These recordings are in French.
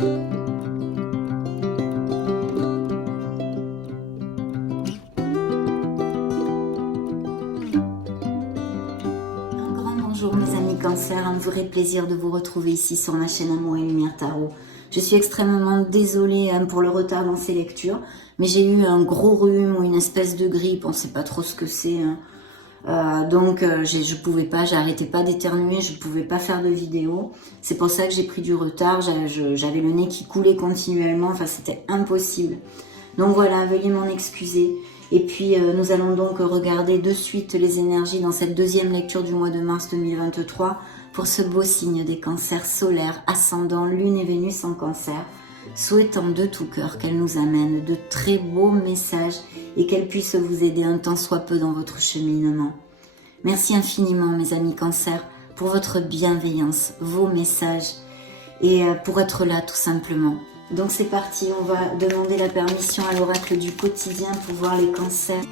Bonjour mes amis Cancer, un vrai plaisir de vous retrouver ici sur ma chaîne Amour et Lumière Tarot. Je suis extrêmement désolée pour le retard dans ces lectures, mais j'ai eu un gros rhume ou une espèce de grippe, on ne sait pas trop ce que c'est. Donc je pouvais pas, j'arrêtais pas d'éternuer, je pouvais pas faire de vidéo. C'est pour ça que j'ai pris du retard, j'avais le nez qui coulait continuellement, enfin c'était impossible. Donc voilà, veuillez m'en excuser. Et puis nous allons donc regarder de suite les énergies dans cette deuxième lecture du mois de mars 2023 pour ce beau signe des cancers solaires, ascendant, lune et Vénus en cancer, souhaitant de tout cœur qu'elle nous amène de très beaux messages et qu'elle puisse vous aider un tant soit peu dans votre cheminement. Merci infiniment mes amis cancers pour votre bienveillance, vos messages et pour être là tout simplement. Donc c'est parti, on va demander la permission à l'oracle du quotidien pour voir les cancers.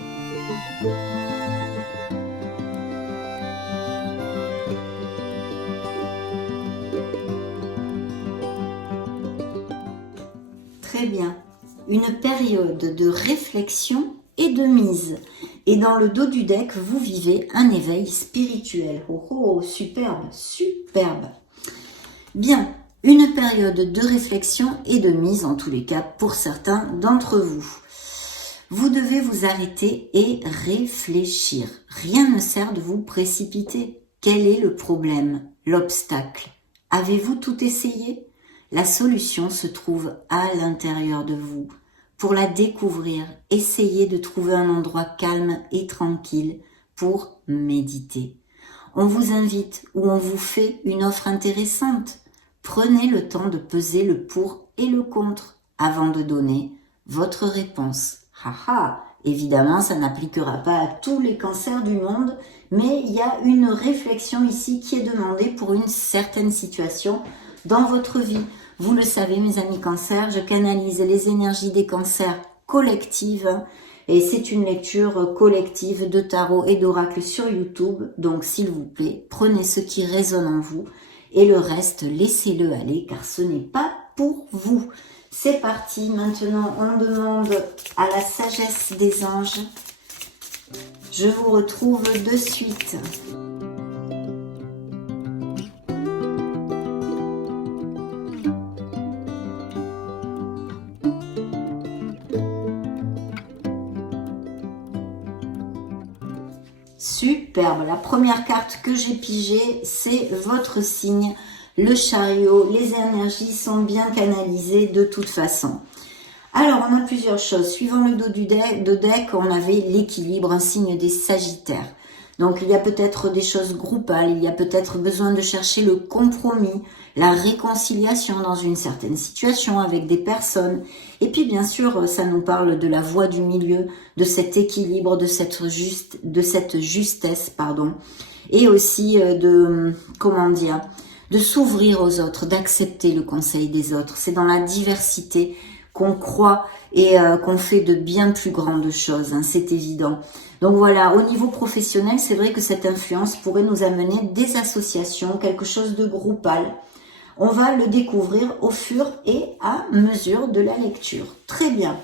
Très bien, une période de réflexion et de mise. Et dans le dos du deck, vous vivez un éveil spirituel. Oh oh, superbe, superbe. Bien. Une période de réflexion et de mise, en tous les cas, pour certains d'entre vous. Vous devez vous arrêter et réfléchir. Rien ne sert de vous précipiter. Quel est le problème, l'obstacle? Avez-vous tout essayé? La solution se trouve à l'intérieur de vous. Pour la découvrir, essayez de trouver un endroit calme et tranquille pour méditer. On vous invite ou on vous fait une offre intéressante. Prenez le temps de peser le pour et le contre avant de donner votre réponse. Haha, évidemment, ça n'appliquera pas à tous les cancers du monde, mais il y a une réflexion ici qui est demandée pour une certaine situation dans votre vie. Vous le savez, mes amis cancers, je canalise les énergies des cancers collectives et c'est une lecture collective de tarot et d'oracle sur YouTube. Donc, s'il vous plaît, prenez ce qui résonne en vous. Et le reste, laissez-le aller car ce n'est pas pour vous. C'est parti, maintenant on demande à la sagesse des anges. Je vous retrouve de suite. Superbe, la première carte que j'ai pigée, c'est votre signe, le chariot. Les énergies sont bien canalisées de toute façon. Alors, on a plusieurs choses. Suivant le dos du deck, on avait l'équilibre, un signe des Sagittaires. Donc, il y a peut-être des choses groupales, il y a peut-être besoin de chercher le compromis, la réconciliation dans une certaine situation avec des personnes. Et puis, bien sûr, ça nous parle de la voie du milieu, de cet équilibre, de cette justesse, et aussi de s'ouvrir aux autres, d'accepter le conseil des autres. C'est dans la diversité qu'on croit et qu'on fait de bien plus grandes choses, hein, c'est évident. Donc voilà, au niveau professionnel, c'est vrai que cette influence pourrait nous amener des associations, quelque chose de groupal. On va le découvrir au fur et à mesure de la lecture. Très bien.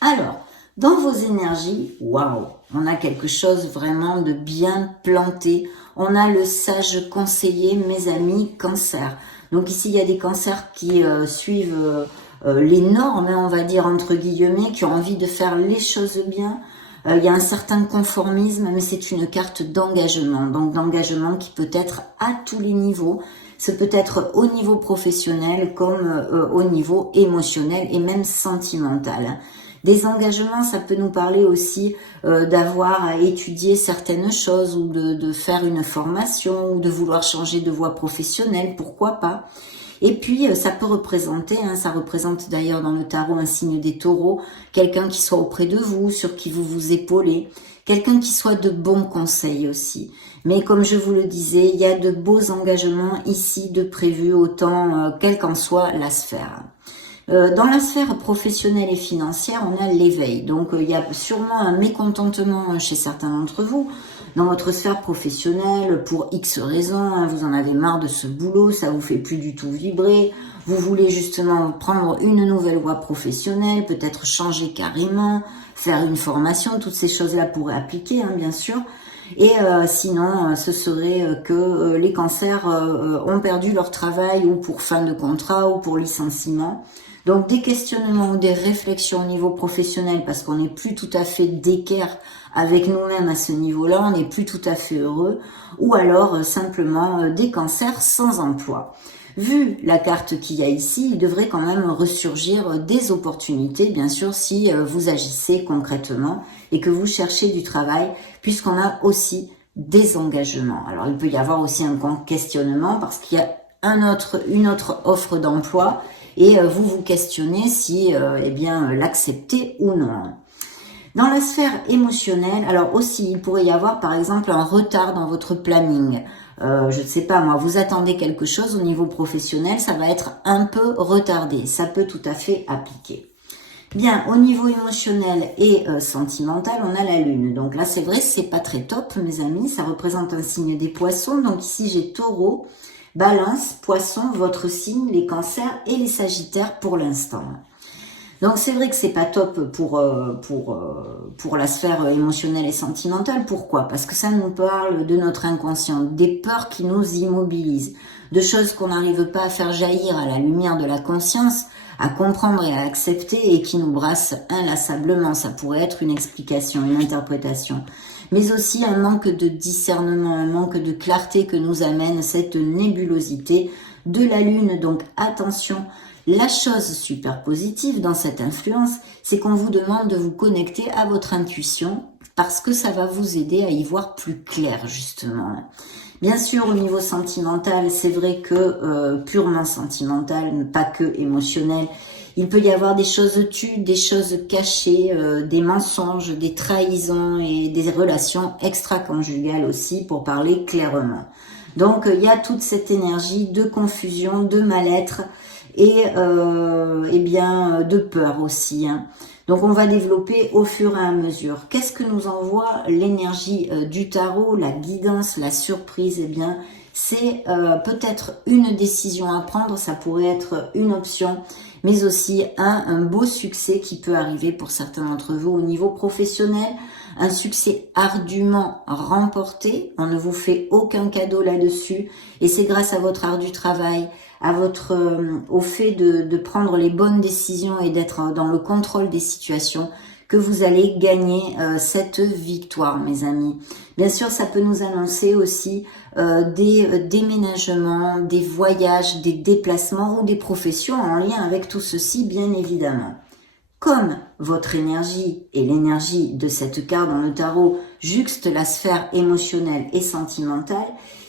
Alors, dans vos énergies, waouh, on a quelque chose vraiment de bien planté. On a le sage conseiller, mes amis, cancer. Donc ici, il y a des cancers qui suivent les normes, hein, on va dire entre guillemets, qui ont envie de faire les choses bien. Il y a un certain conformisme, mais c'est une carte d'engagement. Donc d'engagement qui peut être à tous les niveaux. Ce peut être au niveau professionnel comme au niveau émotionnel et même sentimental. Des engagements, ça peut nous parler aussi d'avoir à étudier certaines choses ou de faire une formation ou de vouloir changer de voie professionnelle, pourquoi pas. Et puis, ça peut représenter, ça représente d'ailleurs dans le tarot un signe des taureaux, quelqu'un qui soit auprès de vous, sur qui vous vous épaulez, quelqu'un qui soit de bons conseils aussi. Mais comme je vous le disais, il y a de beaux engagements ici de prévus, autant quelle qu'en soit la sphère. Dans la sphère professionnelle et financière, on a l'éveil. Donc, il y a sûrement un mécontentement chez certains d'entre vous dans votre sphère professionnelle pour X raisons, hein, vous en avez marre de ce boulot, ça vous fait plus du tout vibrer, vous voulez justement prendre une nouvelle voie professionnelle, peut-être changer carrément, faire une formation, toutes ces choses-là pourraient appliquer, hein, bien sûr. Et sinon, ce serait que les cancers ont perdu leur travail ou pour fin de contrat ou pour licenciement. Donc des questionnements ou des réflexions au niveau professionnel parce qu'on n'est plus tout à fait d'équerre avec nous-mêmes à ce niveau-là, on n'est plus tout à fait heureux, ou alors simplement des cancers sans emploi. Vu la carte qu'il y a ici, il devrait quand même ressurgir des opportunités, bien sûr, si vous agissez concrètement et que vous cherchez du travail, puisqu'on a aussi des engagements. Alors, il peut y avoir aussi un questionnement parce qu'il y a une autre offre d'emploi et vous vous questionnez si eh bien l'accepter ou non. Dans la sphère émotionnelle, alors aussi, il pourrait y avoir par exemple un retard dans votre planning. Je ne sais pas moi, vous attendez quelque chose au niveau professionnel, ça va être un peu retardé. Ça peut tout à fait appliquer. Bien, au niveau émotionnel et sentimental, on a la lune. Donc là, c'est vrai, c'est pas très top, mes amis. Ça représente un signe des poissons. Donc ici, j'ai taureau, balance, poisson, votre signe, les cancers et les sagittaires pour l'instant. Donc c'est vrai que c'est pas top pour la sphère émotionnelle et sentimentale. Pourquoi? Parce que ça nous parle de notre inconscient, des peurs qui nous immobilisent, de choses qu'on n'arrive pas à faire jaillir à la lumière de la conscience, à comprendre et à accepter et qui nous brassent inlassablement. Ça pourrait être une explication, une interprétation. Mais aussi un manque de discernement, un manque de clarté que nous amène cette nébulosité de la lune. Donc attention. La chose super positive dans cette influence, c'est qu'on vous demande de vous connecter à votre intuition parce que ça va vous aider à y voir plus clair justement. Bien sûr, au niveau sentimental, c'est vrai que purement sentimental, pas que émotionnel, il peut y avoir des choses tues, des choses cachées, des mensonges, des trahisons et des relations extra-conjugales aussi pour parler clairement. Donc il y a toute cette énergie de confusion, de mal-être, et bien de peur aussi. Hein. Donc on va développer au fur et à mesure. Qu'est-ce que nous envoie l'énergie du tarot, la guidance, la surprise? Eh bien, c'est peut-être une décision à prendre, ça pourrait être une option, mais aussi un beau succès qui peut arriver pour certains d'entre vous au niveau professionnel. Un succès ardument remporté, on ne vous fait aucun cadeau là-dessus et c'est grâce à votre ardu travail, à au fait de prendre les bonnes décisions et d'être dans le contrôle des situations que vous allez gagner cette victoire, mes amis. Bien sûr, ça peut nous annoncer aussi des déménagements, des voyages, des déplacements ou des professions en lien avec tout ceci, bien évidemment. Comme votre énergie et l'énergie de cette carte dans le tarot juxte la sphère émotionnelle et sentimentale,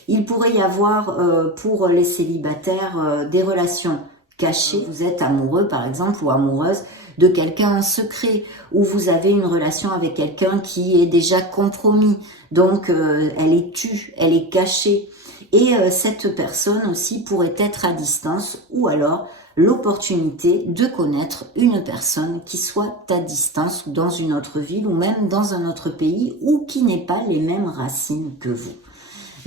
il pourrait y avoir pour les célibataires des relations cachées. Vous êtes amoureux par exemple ou amoureuse de quelqu'un en secret ou vous avez une relation avec quelqu'un qui est déjà compromis. Donc elle est tue, elle est cachée. Et cette personne aussi pourrait être à distance ou alors l'opportunité de connaître une personne qui soit à distance ou dans une autre ville ou même dans un autre pays ou qui n'ait pas les mêmes racines que vous.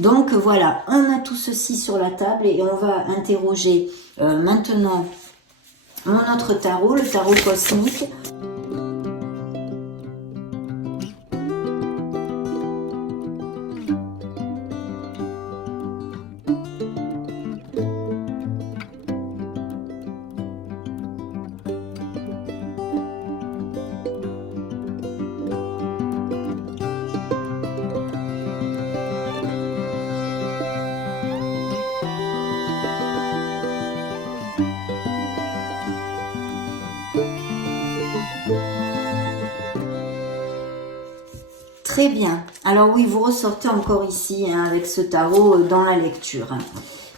Donc voilà, on a tout ceci sur la table et on va interroger maintenant mon autre tarot, le tarot cosmique. Très bien. Alors oui, vous ressortez encore ici hein, avec ce tarot dans la lecture.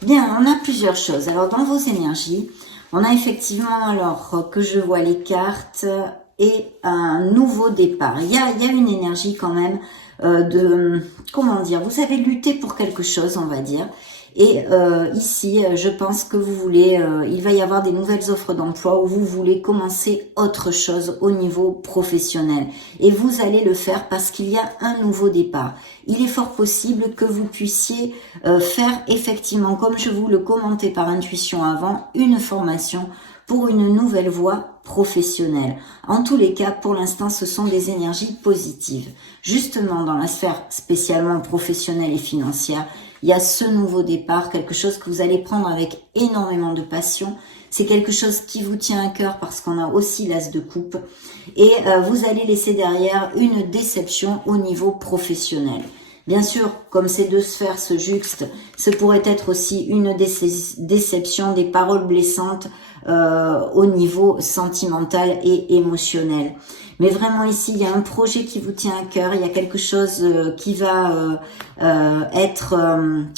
Bien, on a plusieurs choses. Alors dans vos énergies, on a effectivement, alors que je vois les cartes, et un nouveau départ. Il y a une énergie quand même de, comment dire, vous avez lutté pour quelque chose, on va dire, Et ici, je pense que vous voulez, il va y avoir des nouvelles offres d'emploi où vous voulez commencer autre chose au niveau professionnel. Et vous allez le faire parce qu'il y a un nouveau départ. Il est fort possible que vous puissiez faire effectivement, comme je vous le commentais par intuition avant, une formation pour une nouvelle voie professionnelle. En tous les cas, pour l'instant, ce sont des énergies positives. Justement, dans la sphère spécialement professionnelle et financière, il y a ce nouveau départ, quelque chose que vous allez prendre avec énormément de passion. C'est quelque chose qui vous tient à cœur parce qu'on a aussi l'as de coupe. Et vous allez laisser derrière une déception au niveau professionnel. Bien sûr, comme ces deux sphères se juxtent, ce pourrait être aussi une déception, des paroles blessantes au niveau sentimental et émotionnel. Mais vraiment ici, il y a un projet qui vous tient à cœur, il y a quelque chose qui va être,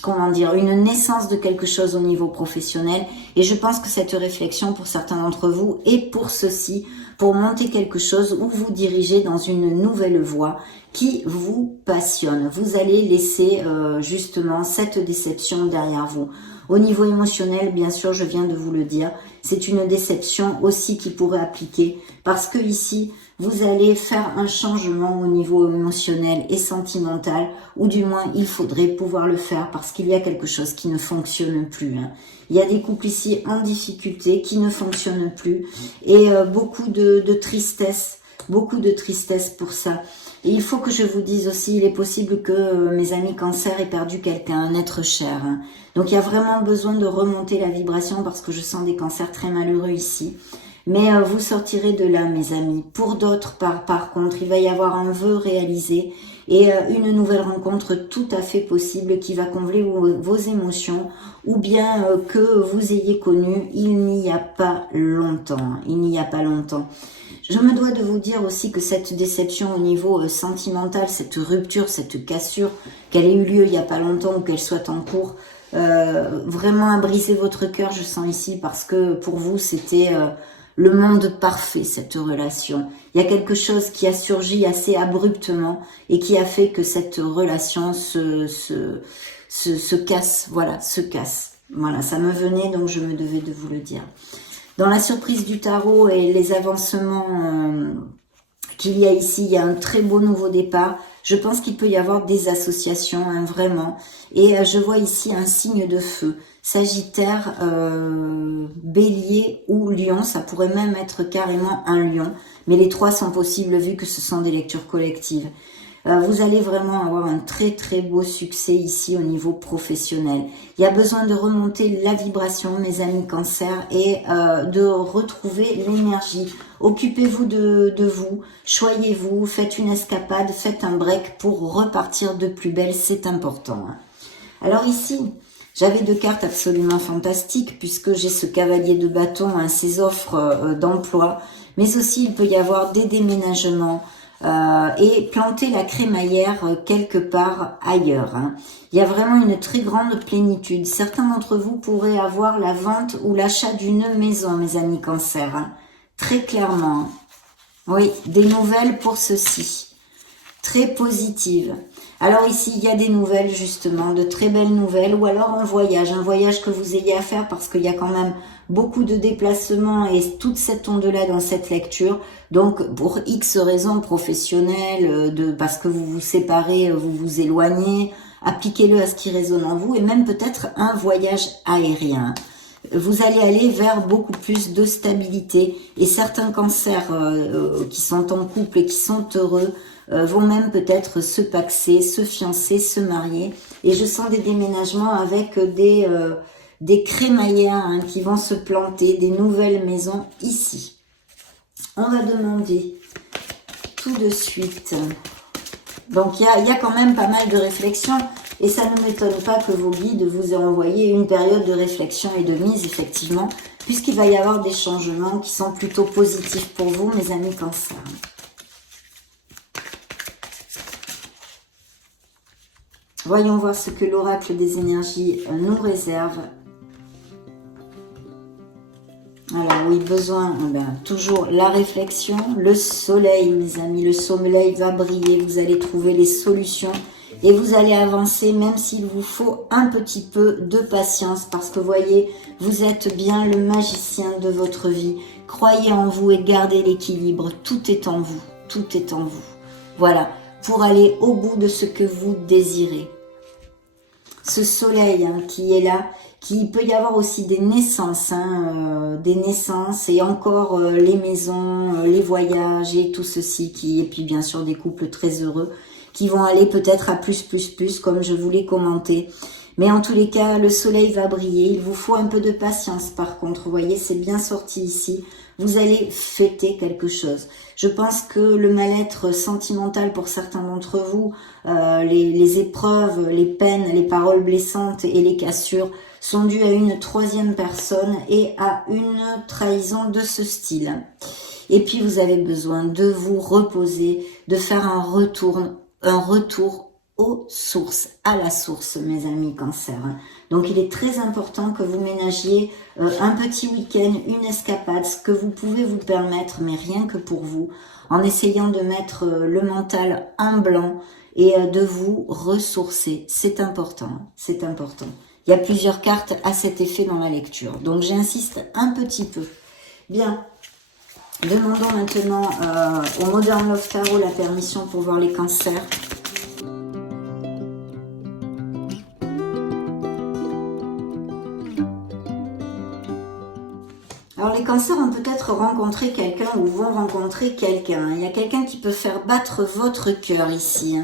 comment dire, une naissance de quelque chose au niveau professionnel. Et je pense que cette réflexion, pour certains d'entre vous, est pour ceci, pour monter quelque chose où vous dirigez dans une nouvelle voie qui vous passionne. Vous allez laisser justement cette déception derrière vous. Au niveau émotionnel, bien sûr, je viens de vous le dire, c'est une déception aussi qui pourrait appliquer parce que ici, vous allez faire un changement au niveau émotionnel et sentimental, ou du moins il faudrait pouvoir le faire parce qu'il y a quelque chose qui ne fonctionne plus. Il y a des couples ici en difficulté qui ne fonctionnent plus et beaucoup de tristesse pour ça. Et il faut que je vous dise aussi, il est possible que mes amis cancer aient perdu quelqu'un, un être cher. Donc il y a vraiment besoin de remonter la vibration parce que je sens des cancers très malheureux ici. Mais vous sortirez de là, mes amis. Pour d'autres, par contre, il va y avoir un vœu réalisé et une nouvelle rencontre tout à fait possible qui va combler vos émotions ou bien que vous ayez connu il n'y a pas longtemps. Je me dois de vous dire aussi que cette déception au niveau sentimental, cette rupture, cette cassure, qu'elle ait eu lieu il n'y a pas longtemps ou qu'elle soit en cours, vraiment a brisé votre cœur, je sens ici, parce que pour vous, c'était le monde parfait, cette relation. Il y a quelque chose qui a surgi assez abruptement et qui a fait que cette relation se casse, voilà, se casse. Voilà, ça me venait, donc je me devais de vous le dire. Dans la surprise du tarot et les avancements qu'il y a ici, il y a un très beau nouveau départ. Je pense qu'il peut y avoir des associations, vraiment. Et je vois ici un signe de feu. Sagittaire, Bélier ou Lion, ça pourrait même être carrément un Lion. Mais les trois sont possibles vu que ce sont des lectures collectives. Vous allez vraiment avoir un très très beau succès ici au niveau professionnel. Il y a besoin de remonter la vibration, mes amis cancer, et de retrouver l'énergie. Occupez-vous de vous, choyez-vous, faites une escapade, faites un break pour repartir de plus belle, c'est important. Alors ici, j'avais deux cartes absolument fantastiques puisque j'ai ce cavalier de bâton, ces offres d'emploi, mais aussi il peut y avoir des déménagements, et planter la crémaillère quelque part ailleurs. Il y a vraiment une très grande plénitude. Certains d'entre vous pourraient avoir la vente ou l'achat d'une maison, mes amis cancer. Très clairement. Oui, des nouvelles pour ceci. Très positives. Alors ici, il y a des nouvelles justement, de très belles nouvelles, ou alors un voyage que vous ayez à faire parce qu'il y a quand même beaucoup de déplacements et toute cette onde-là dans cette lecture. Donc pour X raisons professionnelles, parce que vous vous séparez, vous vous éloignez, appliquez-le à ce qui résonne en vous et même peut-être un voyage aérien. Vous allez aller vers beaucoup plus de stabilité et certains cancers qui sont en couple et qui sont heureux vont même peut-être se paxer, se fiancer, se marier. Et je sens des déménagements avec des crémaillères qui vont se planter, des nouvelles maisons ici. On va demander tout de suite. Donc il y a quand même pas mal de réflexions et ça ne m'étonne pas que vos guides vous aient envoyé une période de réflexion et de mise, effectivement, puisqu'il va y avoir des changements qui sont plutôt positifs pour vous, mes amis cancer. Voyons voir ce que l'oracle des énergies nous réserve. Alors oui, besoin, toujours la réflexion, le soleil, mes amis, le soleil va briller, vous allez trouver les solutions et vous allez avancer même s'il vous faut un petit peu de patience parce que voyez, vous êtes bien le magicien de votre vie. Croyez en vous et gardez l'équilibre. Tout est en vous. Tout est en vous. Voilà, pour aller au bout de ce que vous désirez. Ce soleil qui est là, qu'il peut y avoir aussi des naissances, des naissances et encore les maisons, les voyages et tout ceci et puis bien sûr des couples très heureux qui vont aller peut-être à plus comme je vous l'ai commenté. Mais en tous les cas, le soleil va briller. Il vous faut un peu de patience par contre. Vous voyez, c'est bien sorti ici. Vous allez fêter quelque chose. Je pense que le mal-être sentimental pour certains d'entre vous, les épreuves, les peines, les paroles blessantes et les cassures sont dues à une troisième personne et à une trahison de ce style. Et puis vous avez besoin de vous reposer, de faire un retour aux sources, à la source, mes amis Cancer. Donc il est très important que vous ménagiez un petit week-end, une escapade, ce que vous pouvez vous permettre, mais rien que pour vous, en essayant de mettre le mental en blanc et de vous ressourcer. C'est important, c'est important. Il y a plusieurs cartes à cet effet dans la lecture, donc j'insiste un petit peu. Bien, demandons maintenant au Modern Love Tarot la permission pour voir les cancers. Alors les cancers ont peut-être rencontré quelqu'un ou vont rencontrer quelqu'un. Il y a quelqu'un qui peut faire battre votre cœur ici.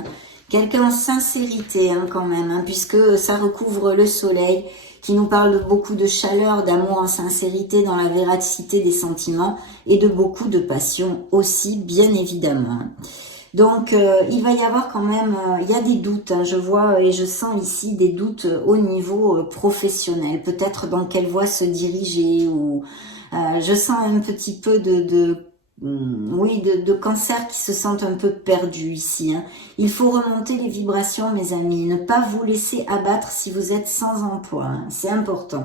Quelqu'un en sincérité quand même, puisque ça recouvre le soleil qui nous parle de beaucoup de chaleur, d'amour en sincérité, dans la véracité des sentiments et de beaucoup de passion aussi, bien évidemment. Donc, il va y avoir quand même, il y a des doutes, je vois et je sens ici des doutes au niveau professionnel, peut-être dans quelle voie se diriger ou je sens un petit peu de cancers qui se sentent un peu perdus ici. Il faut remonter les vibrations, mes amis, ne pas vous laisser abattre si vous êtes sans emploi, c'est important.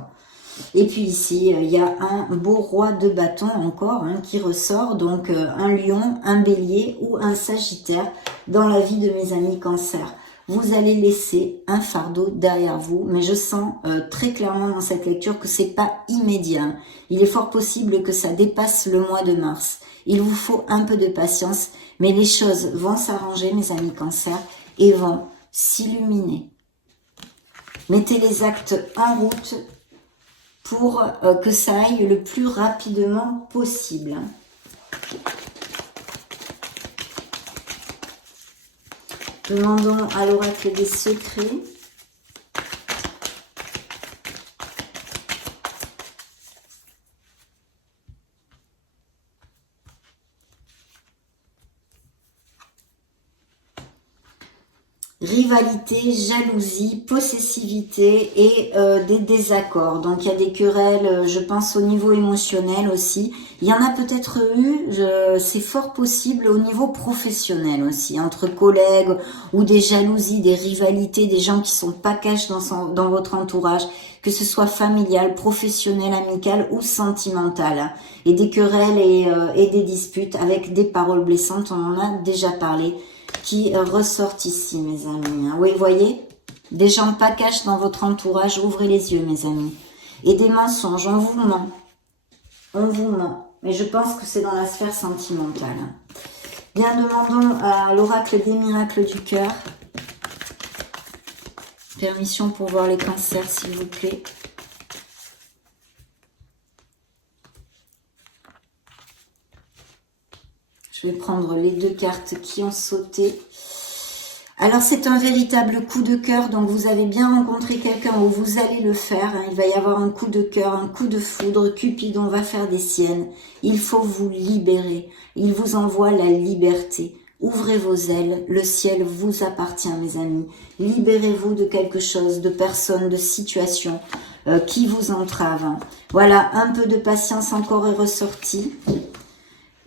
Et puis ici, il y a un beau roi de bâton encore qui ressort, donc un lion, un bélier ou un sagittaire dans la vie de mes amis Cancer. Vous allez laisser un fardeau derrière vous, mais je sens très clairement dans cette lecture que c'est pas immédiat. Il est fort possible que ça dépasse le mois de mars. Il vous faut un peu de patience, mais les choses vont s'arranger, mes amis Cancer, et vont s'illuminer. Mettez les actes en route pour que ça aille le plus rapidement possible. Demandons à l'oracle des secrets. Rivalité, jalousie, possessivité et des désaccords. Donc il y a des querelles, je pense au niveau émotionnel aussi. Il y en a peut-être eu, c'est fort possible au niveau professionnel aussi, entre collègues ou des jalousies, des rivalités, des gens qui sont pas cash dans votre entourage, que ce soit familial, professionnel, amical ou sentimental. Et des querelles et des disputes avec des paroles blessantes, on en a déjà parlé, qui ressortent ici, mes amis. Oui, vous voyez, des gens pas cash dans votre entourage, ouvrez les yeux, mes amis. Et des mensonges, on vous ment. On vous ment. Mais je pense que c'est dans la sphère sentimentale. Bien, demandons à l'oracle des miracles du cœur. Permission pour voir les cancers, s'il vous plaît. Je vais prendre les deux cartes qui ont sauté. Alors, c'est un véritable coup de cœur. Donc, vous avez bien rencontré quelqu'un où vous allez le faire. Il va y avoir un coup de cœur, un coup de foudre. Cupidon va faire des siennes. Il faut vous libérer. Il vous envoie la liberté. Ouvrez vos ailes. Le ciel vous appartient, mes amis. Libérez-vous de quelque chose, de personne, de situation qui vous entrave. Voilà, un peu de patience encore est ressorti.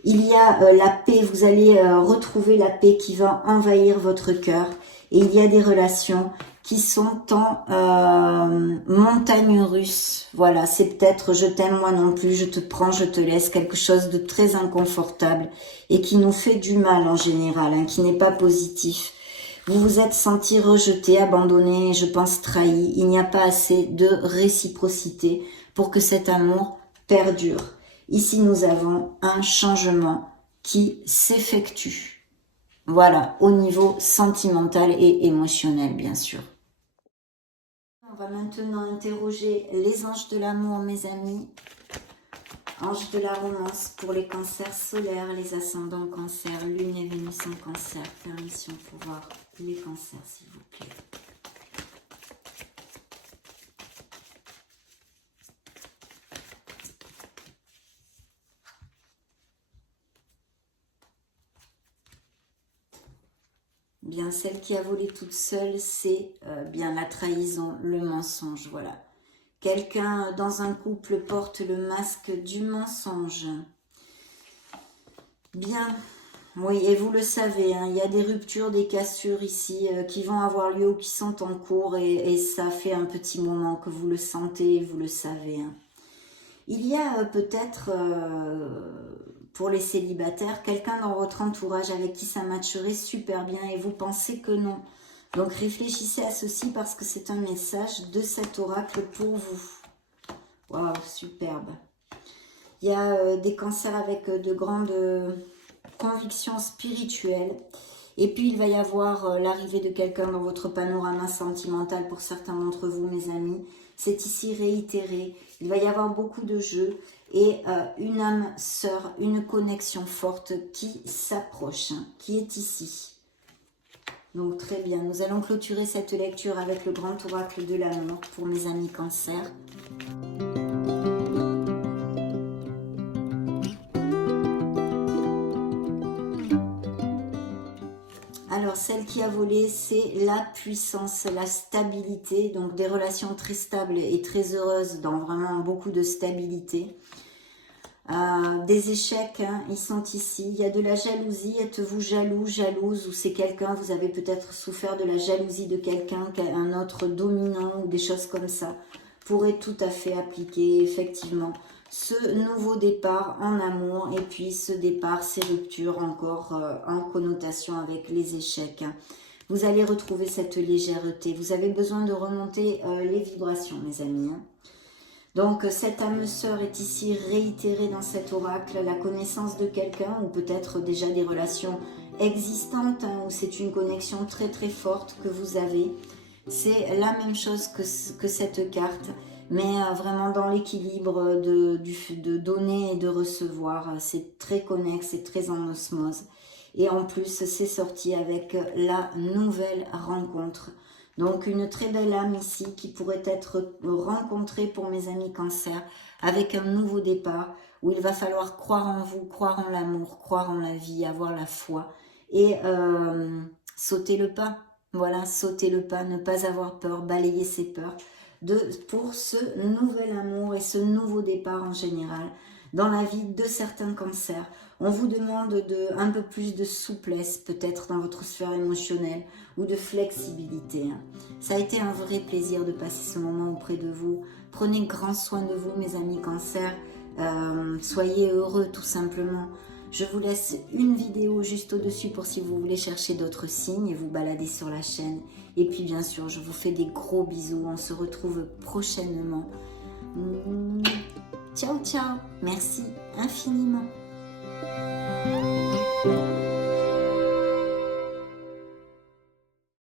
Il y a la paix, vous allez retrouver la paix qui va envahir votre cœur. Et il y a des relations qui sont en montagne russe. Voilà, c'est peut-être je t'aime moi non plus, je te prends, je te laisse, quelque chose de très inconfortable et qui nous fait du mal en général, qui n'est pas positif. Vous vous êtes senti rejeté, abandonné, je pense trahi. Il n'y a pas assez de réciprocité pour que cet amour perdure. Ici, nous avons un changement qui s'effectue. Voilà, au niveau sentimental et émotionnel, bien sûr. On va maintenant interroger les anges de l'amour, mes amis. Anges de la romance pour les cancers solaires, les ascendants cancer, lune et Vénus en cancer. Permission pour voir les cancers, s'il vous plaît. Bien, celle qui a volé toute seule, c'est bien la trahison, le mensonge, voilà. Quelqu'un dans un couple porte le masque du mensonge. Bien, oui, et vous le savez, hein, il y a des ruptures, des cassures ici qui vont avoir lieu ou qui sont en cours et ça fait un petit moment que vous le sentez, vous le savez. Hein. Il y a peut-être, pour les célibataires, quelqu'un dans votre entourage avec qui ça matcherait super bien et vous pensez que non. Donc réfléchissez à ceci parce que c'est un message de cet oracle pour vous. Waouh, superbe. Il y a des cancers avec de grandes convictions spirituelles. Et puis il va y avoir l'arrivée de quelqu'un dans votre panorama sentimental pour certains d'entre vous, mes amis. C'est ici réitéré. Il va y avoir beaucoup de jeux et une âme sœur, une connexion forte qui s'approche, hein, qui est ici. Donc très bien, nous allons clôturer cette lecture avec le grand oracle de l'amour pour mes amis cancer. Alors celle qui a volé, c'est la puissance, la stabilité, donc des relations très stables et très heureuses dans vraiment beaucoup de stabilité. Des échecs, hein, ils sont ici. Il y a de la jalousie. Êtes-vous jaloux, jalouse, ou c'est quelqu'un, vous avez peut-être souffert de la jalousie de quelqu'un, un autre dominant ou des choses comme ça, pourrait tout à fait appliquer effectivement ce nouveau départ en amour et puis ce départ, ces ruptures encore en connotation avec les échecs. Hein. Vous allez retrouver cette légèreté. Vous avez besoin de remonter les vibrations, mes amis. Hein. Donc cette âme sœur est ici réitérée dans cet oracle, la connaissance de quelqu'un ou peut-être déjà des relations existantes hein, où c'est une connexion très très forte que vous avez. C'est la même chose que cette carte, mais vraiment dans l'équilibre de donner et de recevoir. C'est très connexe, c'est très en osmose. Et en plus, c'est sorti avec la nouvelle rencontre. Donc une très belle âme ici qui pourrait être rencontrée pour mes amis cancer avec un nouveau départ où il va falloir croire en vous, croire en l'amour, croire en la vie, avoir la foi et sauter le pas. Voilà, sauter le pas, ne pas avoir peur, balayer ses peurs pour ce nouvel amour et ce nouveau départ en général dans la vie de certains cancers. On vous demande un peu plus de souplesse peut-être dans votre sphère émotionnelle ou de flexibilité. Ça a été un vrai plaisir de passer ce moment auprès de vous. Prenez grand soin de vous, mes amis cancer. Soyez heureux tout simplement. Je vous laisse une vidéo juste au-dessus pour si vous voulez chercher d'autres signes et vous balader sur la chaîne. Et puis bien sûr, je vous fais des gros bisous. On se retrouve prochainement. Ciao, ciao. Merci infiniment.